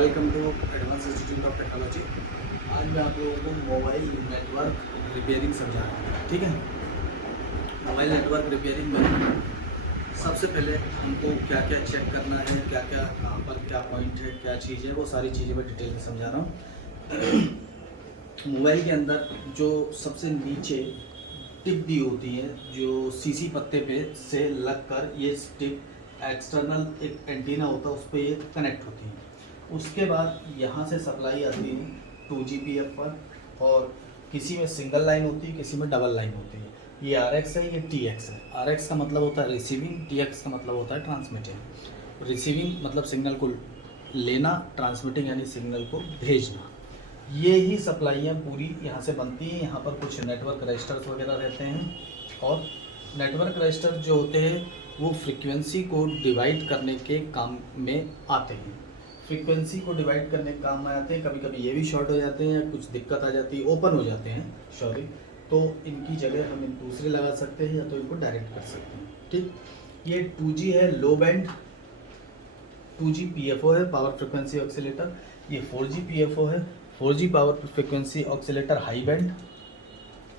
Welcome to Advance Institute of Technology. आज मैं आप लोगों को मोबाइल नेटवर्क रिपेयरिंग समझा रहा हूँ। ठीक है, मोबाइल नेटवर्क रिपेयरिंग में सबसे पहले हमको क्या क्या चेक करना है, क्या क्या कहाँ पर क्या पॉइंट है, क्या चीज़ है, वो सारी चीज़ें मैं डिटेल में समझा रहा हूँ। मोबाइल के अंदर जो सबसे नीचे टिप दी होती है, जो सीसी पत्ते पे से लग कर ये टिप एक्सटर्नल एक एंटीना होता है, उस पर ये कनेक्ट होती है। उसके बाद यहाँ से सप्लाई आती है 2GPF पर, और किसी में सिंगल लाइन होती है, किसी में डबल लाइन होती है। ये RX है, ये TX है। RX का मतलब होता है रिसीविंग, TX का मतलब होता है ट्रांसमिटिंग। रिसीविंग मतलब सिग्नल को लेना, ट्रांसमिटिंग यानी सिग्नल को भेजना। ये ही सप्लाइयाँ पूरी यहाँ से बनती हैं। यहाँ पर कुछ नेटवर्क रजिस्टर्स वगैरह रहते हैं, और नेटवर्क रजिस्टर जो होते हैं वो फ्रीक्वेंसी को डिवाइड करने के काम में आते हैं। फ्रीक्वेंसी को डिवाइड करने के काम में आते हैं। कभी कभी ये भी शॉर्ट हो जाते हैं, या कुछ दिक्कत आ जाती है, ओपन हो जाते हैं सॉरी, तो इनकी जगह हम दूसरे लगा सकते हैं, या तो इनको डायरेक्ट कर सकते हैं। ठीक, ये 2G है लो बैंड, 2G PFO है पावर फ्रिक्वेंसी ऑक्सीलेटर। ये 4G PFO है, 4G power frequency oscillator high band.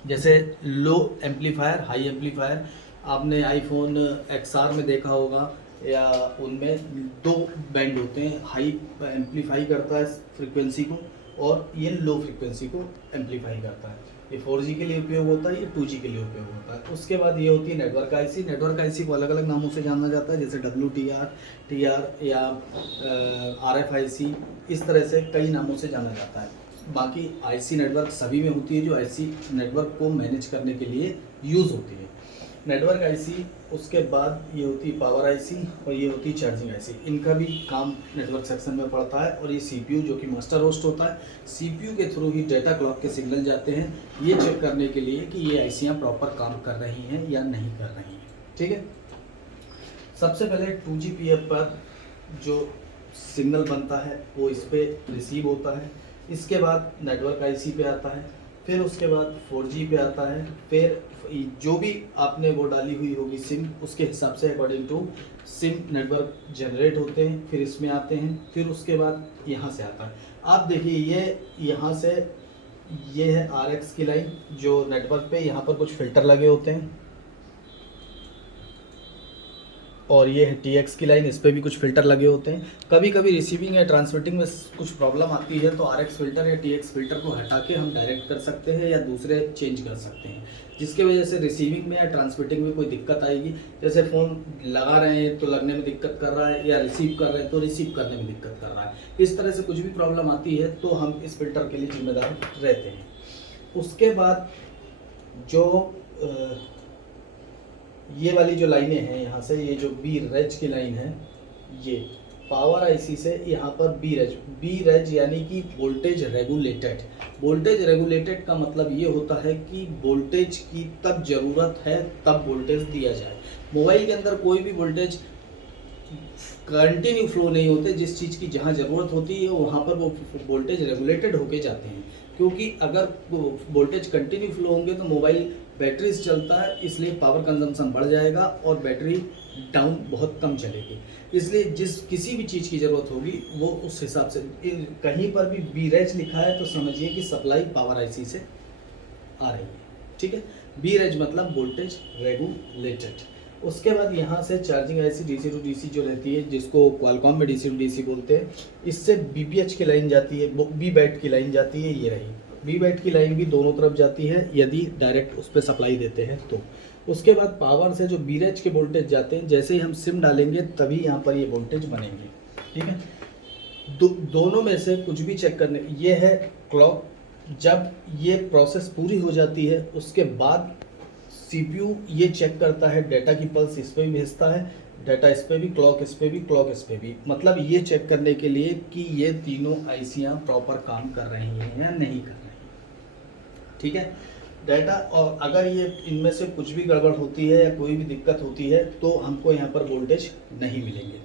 जैसे लो एम्पलीफायर, हाई एम्पलीफायर आपने आईफोन XR में देखा होगा, या उनमें दो बैंड होते हैं। हाई एम्पलीफाई करता है फ्रीक्वेंसी को, और ये लो फ्रीक्वेंसी को एम्पलीफाई करता है। ये 4G के लिए उपयोग होता है, ये 2G के लिए उपयोग होता है। उसके बाद ये होती है नेटवर्क IC। नेटवर्क IC को अलग अलग नामों से जाना जाता है, जैसे WTR, TR या RFIC, इस तरह से कई नामों से जाना जाता है। बाकी IC नेटवर्क सभी में होती है, जो IC नेटवर्क को मैनेज करने के लिए यूज़ होती है। नेटवर्क IC, उसके बाद ये होती है पावर IC, और ये होती है चार्जिंग IC। इनका भी काम नेटवर्क सेक्शन में पड़ता है। और ये CPU जो कि मास्टर होस्ट होता है, CPU के थ्रू ही डेटा क्लॉक के सिग्नल जाते हैं, ये चेक करने के लिए कि ये ICयाँ प्रॉपर काम कर रही हैं या नहीं कर रही हैं। ठीक है, सबसे पहले 2GPF पर जो सिग्नल बनता है वो इस पर रिसीव होता है। इसके बाद नेटवर्क IC पे आता है, फिर उसके बाद 4G पे आता है, फिर जो भी आपने वो डाली हुई होगी सिम, उसके हिसाब से according to SIM network generate होते हैं, फिर इसमें आते हैं, फिर उसके बाद यहाँ से आता है। आप देखिए, ये यहाँ से ये है RX की लाइन, जो नेटवर्क पे यहाँ पर कुछ फिल्टर लगे होते हैं, और ये है TX की लाइन, इस पर भी कुछ फिल्टर लगे होते हैं। कभी कभी रिसीविंग या ट्रांसमिटिंग में कुछ प्रॉब्लम आती है, तो RX फिल्टर या TX फिल्टर को हटा के हम डायरेक्ट कर सकते हैं, या दूसरे चेंज कर सकते हैं, जिसके वजह से रिसीविंग में या ट्रांसमिटिंग में कोई दिक्कत आएगी। जैसे फ़ोन लगा रहे हैं तो लगने में दिक्कत कर रहा है, या रिसीव कर रहे हैं तो रिसीव करने में दिक्कत कर रहा है। इस तरह से कुछ भी प्रॉब्लम आती है तो हम इस फिल्टर के लिए जिम्मेदार रहते हैं। उसके बाद जो ये वाली जो लाइनें हैं, यहाँ से ये जो B-Reg की लाइन है, ये पावर IC से यहाँ पर B-Reg यानी कि वोल्टेज रेगुलेटेड। वोल्टेज रेगुलेटेड का मतलब ये होता है कि वोल्टेज की तब ज़रूरत है तब वोल्टेज दिया जाए। मोबाइल के अंदर कोई भी वोल्टेज कंटिन्यू फ्लो नहीं होते। जिस चीज़ की जहाँ ज़रूरत होती है वहाँ पर वो वोल्टेज रेगुलेटेड होके जाते हैं, क्योंकि अगर वोल्टेज कंटिन्यू फ्लो होंगे तो मोबाइल बैटरी से चलता है, इसलिए पावर कंजम्पशन बढ़ जाएगा और बैटरी डाउन बहुत कम चलेगी। इसलिए किसी भी चीज़ की ज़रूरत होगी वो उस हिसाब से, कहीं पर भी B-Reg लिखा है तो समझिए कि सप्लाई पावर IC से आ रही है। ठीक है, B-Reg मतलब वोल्टेज रेगुलेटेड। उसके बाद यहाँ से charging IC DC to DC जो रहती है, जिसको क्वालकॉम में DC to DC बोलते हैं, इससे BPH की लाइन जाती है, B-Bat की लाइन जाती है, ये रही। B-Bat की लाइन भी दोनों तरफ जाती है यदि डायरेक्ट उस पर सप्लाई देते हैं तो। उसके बाद पावर से जो B-Reg के वोल्टेज जाते हैं, जैसे ही हम सिम डालेंगे तभी यहाँ पर ये वोल्टेज बनेंगे। ठीक है, दोनों में से कुछ भी चेक करने, ये है क्लॉक। जब ये प्रोसेस पूरी हो जाती है उसके बाद CPU ये चेक करता है, डेटा की पल्स इस पर भी भेजता है, डाटा इस पर भी, क्लॉक इस पर भी, क्लॉक इस पर भी। मतलब ये चेक करने के लिए कि ये तीनों ICयाँ प्रॉपर काम कर रही हैं या नहीं कर रही हैं। ठीक है, डाटा, और अगर ये इनमें से कुछ भी गड़बड़ होती है या कोई भी दिक्कत होती है तो हमको यहाँ पर वोल्टेज नहीं मिलेंगे।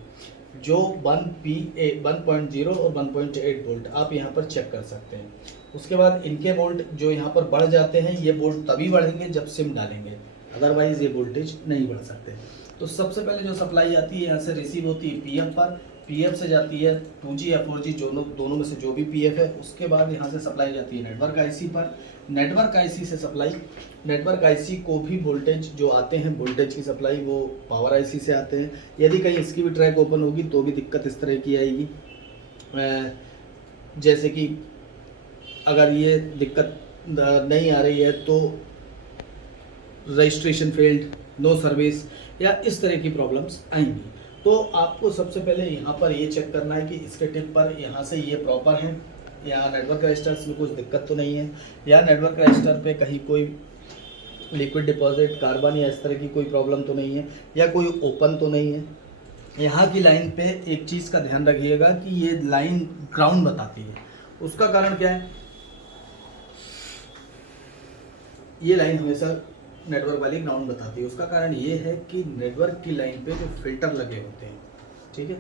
जो 1.0 और 1.8 वोल्ट आप यहाँ पर चेक कर सकते हैं। उसके बाद इनके वोल्ट जो यहाँ पर बढ़ जाते हैं, ये वोल्ट तभी बढ़ेंगे जब सिम डालेंगे, अदरवाइज ये वोल्टेज नहीं बढ़ सकते। तो सबसे पहले जो सप्लाई आती है यहाँ से रिसीव होती है PF पर, पीएफ से जाती है 2G या 4G, दोनों में से जो भी पीएफ है। उसके बाद यहाँ से सप्लाई जाती है नेटवर्क आईसी पर। नेटवर्क आईसी से सप्लाई, नेटवर्क आईसी को भी वोल्टेज जो आते हैं, वोल्टेज की सप्लाई वो पावर आईसी से आते हैं। यदि कहीं इसकी भी ट्रैक ओपन होगी तो भी दिक्कत इस तरह की आएगी, जैसे कि अगर ये दिक्कत नहीं आ रही है तो रजिस्ट्रेशन फेल्ड, नो सर्विस या इस तरह की प्रॉब्लम्स आएंगी। तो आपको सबसे पहले यहाँ पर ये चेक करना है कि इसके टिप पर यहाँ से ये प्रॉपर है, यहाँ नेटवर्क रजिस्टर्स में कुछ दिक्कत तो नहीं है, या नेटवर्क रजिस्टर पे कहीं कोई लिक्विड डिपॉजिट, कार्बन या इस तरह की कोई प्रॉब्लम तो नहीं है, या कोई ओपन तो नहीं है। यहाँ की लाइन पे एक चीज़ का ध्यान रखिएगा कि ये लाइन ग्राउंड बताती है। उसका कारण क्या है, ये लाइन हमेशा नेटवर्क वाली ग्राउंड बताती है। उसका कारण ये है कि नेटवर्क की लाइन पे जो फिल्टर लगे होते हैं, ठीक है,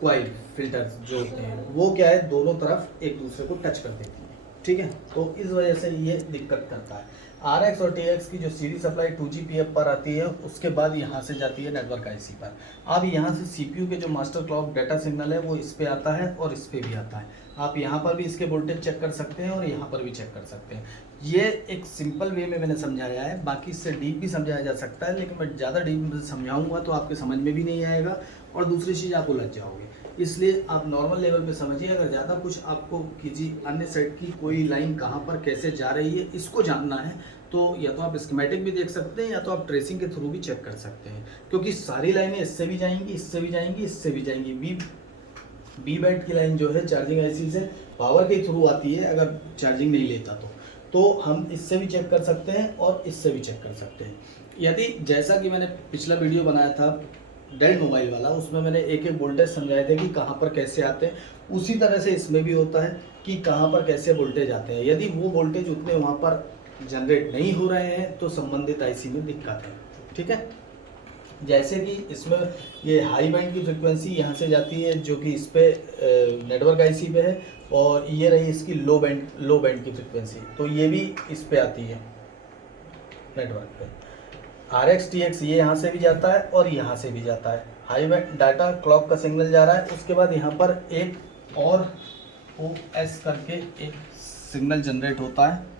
क्वाइल फिल्टर्स जो होते हैं, वो क्या है, दोनों तरफ एक दूसरे को टच कर देती है, ठीक है। तो इस वजह से ये दिक्कत करता है। RX और TX की जो सीरीज सप्लाई 2G PF पर आती है, उसके बाद यहाँ से जाती है नेटवर्क IC पर। अब यहाँ से CPU के जो मास्टर क्लॉक डाटा सिग्नल है वो इस पे आता है और इस पे भी आता है। आप यहाँ पर भी इसके वोल्टेज चेक कर सकते हैं और यहाँ पर भी चेक कर सकते हैं। ये एक सिंपल वे में मैंने समझाया है, बाकी इससे डीप भी समझाया जा सकता है, लेकिन मैं ज़्यादा डीप में समझाऊंगा तो आपके समझ में भी नहीं आएगा और दूसरी चीज़ आप उलझ जाओगे। इसलिए आप नॉर्मल लेवल पे समझिए। अगर ज़्यादा कुछ आपको किसी अन्य सेट की कोई लाइन कहाँ पर कैसे जा रही है इसको जानना है तो या तो आप स्कीमेटिक भी देख सकते हैं या तो आप ट्रेसिंग के थ्रू भी चेक कर सकते हैं, क्योंकि सारी लाइनें इससे भी जाएंगी, इससे भी जाएंगी, इससे भी जाएंगी। बी बैंड की लाइन जो है चार्जिंग आईसी से पावर के थ्रू आती है, अगर चार्जिंग नहीं लेता तो हम इससे भी चेक कर सकते हैं और इससे भी चेक कर सकते हैं। यदि जैसा कि मैंने पिछला वीडियो बनाया था डेल मोबाइल वाला, उसमें मैंने एक एक वोल्टेज समझाए थे कि कहाँ पर कैसे आते हैं, उसी तरह से इसमें भी होता है कि कहाँ पर कैसे वोल्टेज आते हैं। यदि वो वोल्टेज उतने वहाँ पर जनरेट नहीं हो रहे हैं तो संबंधित आईसी में दिक्कत है, ठीक है। जैसे कि इसमें ये हाई बैंड की फ्रिक्वेंसी यहाँ से जाती है जो कि इस पे नेटवर्क आईसी पे है, और ये रही इसकी लो बैंड की फ्रिक्वेंसी, तो ये भी इस पे आती है नेटवर्क पे। RX TX ये यहाँ से भी जाता है और यहाँ से भी जाता है। हाई बैंड डाटा क्लॉक का सिग्नल जा रहा है, उसके बाद यहाँ पर एक और OS करके एक सिग्नल जनरेट होता है।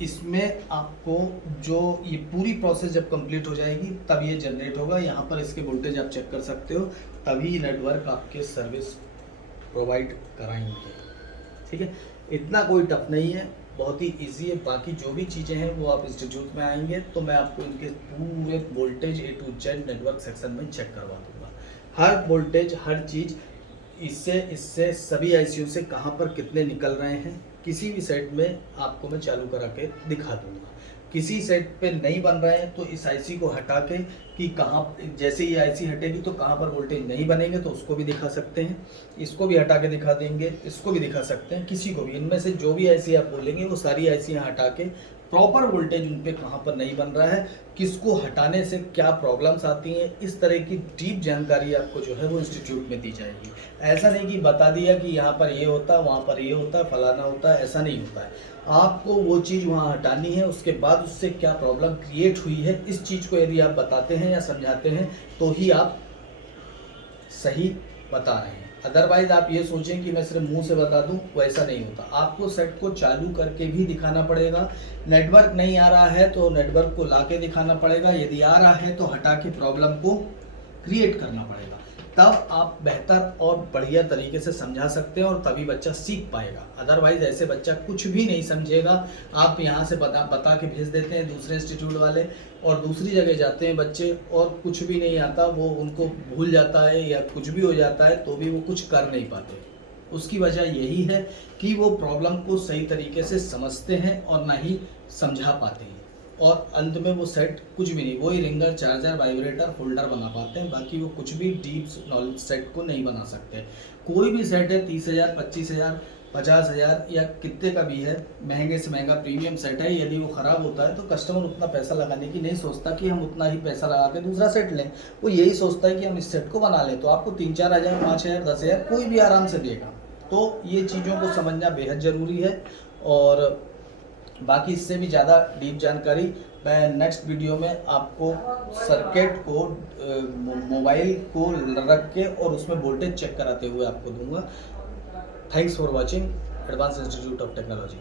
इसमें आपको जो ये पूरी प्रोसेस जब कंप्लीट हो जाएगी तब ये जनरेट होगा। यहाँ पर इसके वोल्टेज आप चेक कर सकते हो, तभी नेटवर्क आपके सर्विस प्रोवाइड कराएंगे, ठीक है। इतना कोई टफ नहीं है, बहुत ही इजी है। बाकी जो भी चीज़ें हैं वो आप इंस्टीट्यूट में आएंगे तो मैं आपको इनके पूरे voltage A to Z network section में चेक करवा दूँगा। हर वोल्टेज, हर चीज़, इससे सभी आईसीयू से कहाँ पर कितने निकल रहे हैं, किसी भी सेट में आपको मैं चालू करा के दिखा दूँगा। किसी सेट पे नहीं बन रहे हैं तो इस आईसी को हटा के कि कहाँ, जैसे ये आईसी हटेगी तो कहाँ पर वोल्टेज नहीं बनेंगे तो उसको भी दिखा सकते हैं, इसको भी हटा के दिखा देंगे, इसको भी दिखा सकते हैं, किसी को भी। इनमें से जो भी आईसी आप बोलेंगे वो सारी आईसी हटा के प्रॉपर वोल्टेज उन पे कहाँ पर नहीं बन रहा है, किसको हटाने से क्या प्रॉब्लम्स आती हैं, इस तरह की डीप जानकारी आपको जो है वो इंस्टीट्यूट में दी जाएगी। ऐसा नहीं कि बता दिया कि यहाँ पर ये होता है, वहाँ पर ये होता है, फलाना होता है, ऐसा नहीं होता है। आपको वो चीज़ वहाँ हटानी है, उसके बाद उससे क्या प्रॉब्लम क्रिएट हुई है, इस चीज़ को यदि आप बताते हैं या समझाते हैं तो ही आप सही बता रहे हैं। अदरवाइज आप ये सोचें कि मैं सिर्फ मुंह से बता दूं, वैसा नहीं होता। आपको सेट को चालू करके भी दिखाना पड़ेगा। नेटवर्क नहीं आ रहा है तो नेटवर्क को ला के दिखाना पड़ेगा, यदि आ रहा है तो हटा के प्रॉब्लम को क्रिएट करना पड़ेगा। तब आप बेहतर और बढ़िया तरीके से समझा सकते हैं और तभी बच्चा सीख पाएगा। अदरवाइज ऐसे बच्चा कुछ भी नहीं समझेगा। आप यहाँ से बता के भेज देते हैं दूसरे इंस्टीट्यूट वाले, और दूसरी जगह जाते हैं बच्चे और कुछ भी नहीं आता, वो उनको भूल जाता है या कुछ भी हो जाता है तो भी वो कुछ कर नहीं पाते। उसकी वजह यही है कि वो प्रॉब्लम को सही तरीके से समझते हैं और ना ही समझा पाते हैं, और अंत में वो सेट कुछ भी नहीं, वही रिंगर, चार्जर, वाइब्रेटर, होल्डर बना पाते हैं। बाकी वो कुछ भी डीप नॉलेज सेट को नहीं बना सकते। कोई भी सेट है 30,000, 25,000, 50,000 या कितने का भी है, महंगे से महंगा प्रीमियम सेट है, यदि वो ख़राब होता है तो कस्टमर उतना पैसा लगाने की नहीं सोचता कि हम उतना ही पैसा लगा के दूसरा सेट लें। वो यही सोचता है कि हम इस सेट को बना लें, तो आपको 3-4 हज़ार, 5,000, 10,000 कोई भी आराम से देगा। तो ये चीज़ों को समझना बेहद ज़रूरी है, और बाकी इससे भी ज़्यादा डीप जानकारी मैं नेक्स्ट वीडियो में आपको सर्किट को मोबाइल को रख के और उसमें वोल्टेज चेक कराते हुए आपको दूंगा। Thanks for watching advance Institute of technology.